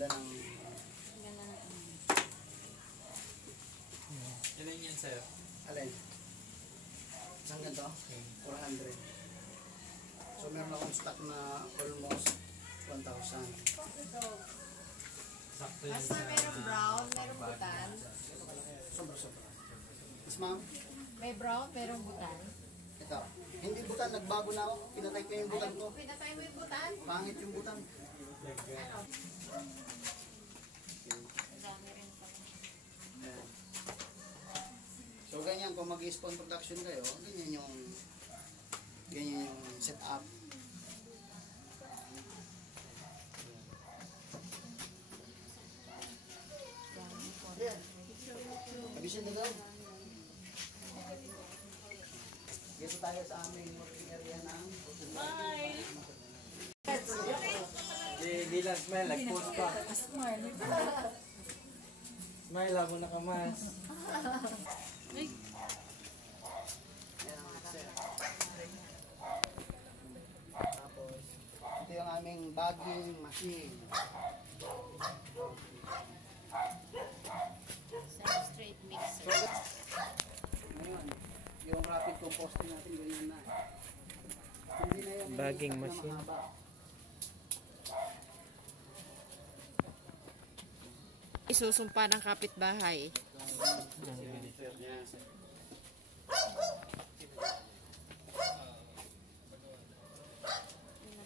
ganda ng... Ilan yan sa'yo? Alin? Isang ganito? 400. So meron akong stock na almost 1,000. Sakto yun Basta merong brown, merong butan. Sobra-sobra. Yes, ma'am? May brown, merong butan. Ito. Hindi butan, nagbago na ako. Pinatay ko yung butan ko. Pinatay mo yung butan? Pangit yung butan. Dami rin pala. Ayan. So ganyan, kung mag-spawn production kayo, ganyan yung setup. Yeah. Abisin na daw. Dito tayo sa aming working area ng... Bye! Di lang smile, nag-post pa. Smile, ako nakamas. Tapos, ito yung aming bagging machine. Substrate mixer. Ngayon, yung rapid composting natin, ganyan na. Hindi na yung Bagging stock na machine. mahaba. Isusumpa ng kapitbahay.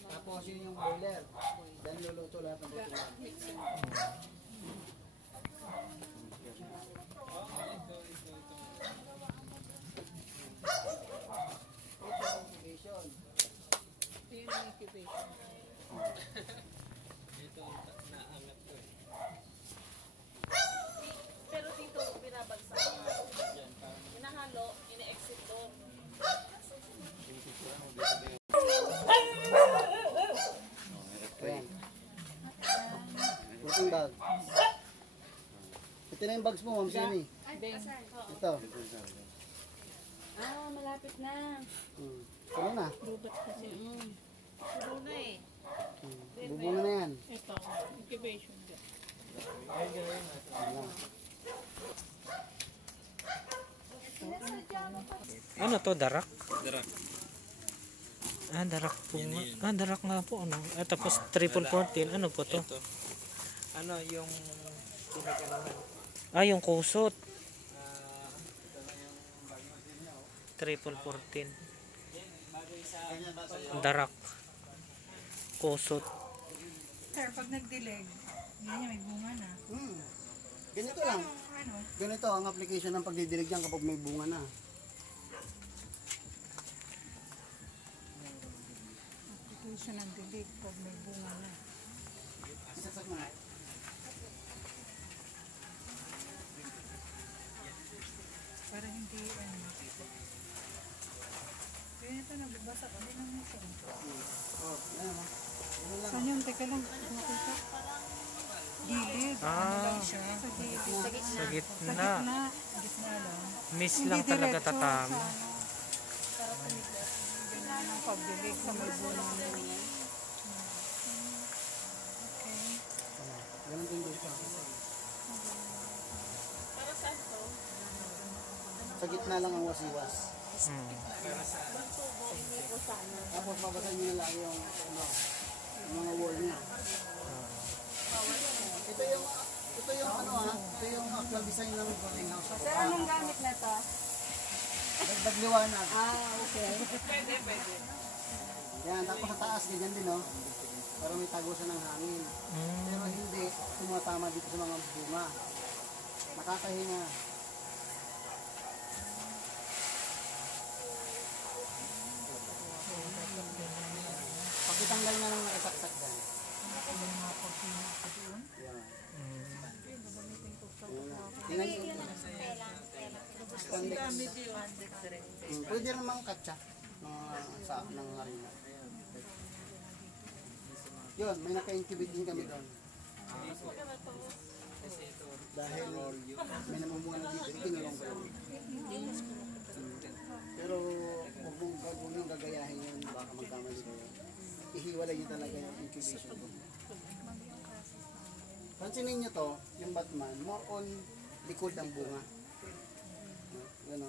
Tapos yun yung boiler. Then luluto lahat ng buto. Pero dito, binabagsak. Inahalo, ina-exit doon. Ayan. Puting bag. Ito na yung bags mo, Ma'am Jenny. Ito. Ah, malapit na. Ano na? Lubat kasi. Sulo na eh. Bubunga na yan. Ito, incubation. Ano to, darak? Darak. Ah, darak po nga. Ah, darak nga po. Ano? Ah, tapos triple 14. Ano po to? Ito. Ano yung pinaganahan? Ah, yung kusot. Triple 14. Darak. Kusot. Sir, pag nagdilig, ganyan may bunga na. Ganito lang. Ano? Ganito ang application ng pagdidilig niyan kapag may bunga na. Application ng dilig pag may bunga na. Isasag mo na. Para hindi, ano. Ganito nagbabasa kami ng machine. Oh, ayan mo. Ano lang. Saan yun? Teka lang. Makita. Gilid. Ano Ah. lang siya? Sa gilid. Sa Sa gitna. Sa gitna. gitna. Gitna lang. Miss Hindi lang talaga diretso tatama. sa ano. Para tumigas. Ganyan ang pagdilig sa may bunga na. Okay. Ganun din dito. Para saan to? Sa gitna lang ang wasiwas. Tapos babasahin nyo na lang yung mga wall niya. Ito yung ito yung actual design ng building house. Sir, anong gamit na to? Dagdag liwanag. Okay. Pwede. Yan, tapos sa taas, ganyan din, no? Para may tagusan ng hangin. Pero hindi tumatama dito sa mga bunga. Nakakahinga. Pagkitanggal na ng nakasaksak dyan. Yan. Tingnan nyo. Spandex. Pwede namang katsa ng harina. Yun, may naka-incubate din kami doon. Dahil may namumuha na dito, ikinulong ko yun. Pero huwag mong gagayahin yun, baka magkamali ko yun. Ihiwalay nyo talaga yung incubation ko. pansinin nyo to, yung Batman, more on likod ng bunga. Gano.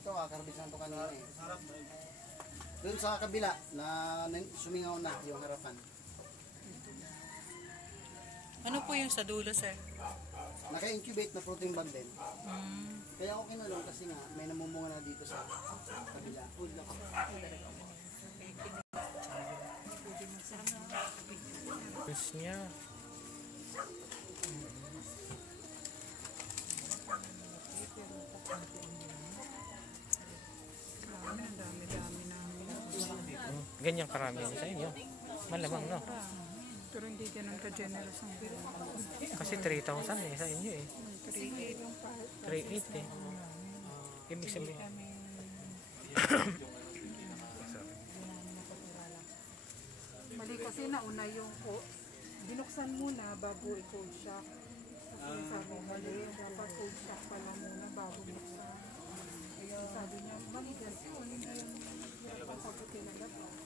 Ito, kakarbis lang ito kanina eh. Doon sa kabila, na sumingaw na yung harapan. Ano po yung sa dulo, sir? Naka-incubate na protein bag din. Kaya ako kinalong kasi nga, may namumunga na dito sa kabila. Juice niya. Ang dami-dami namin. Ganyan karami sa inyo. Malamang, no? Pero hindi ganun ka-generous ang bill. Kasi 3,000 eh sa inyo eh. 3.8 yung 3,800 eh. Ibig sabihin. kami. Mali kasi nauna yung binuksan muna bago i-cold shock. Kasi sabi mali, dapat cold shock pala muna bago buksan. Sabi niya, mali ganito, hindi yung pasagot nila dapat.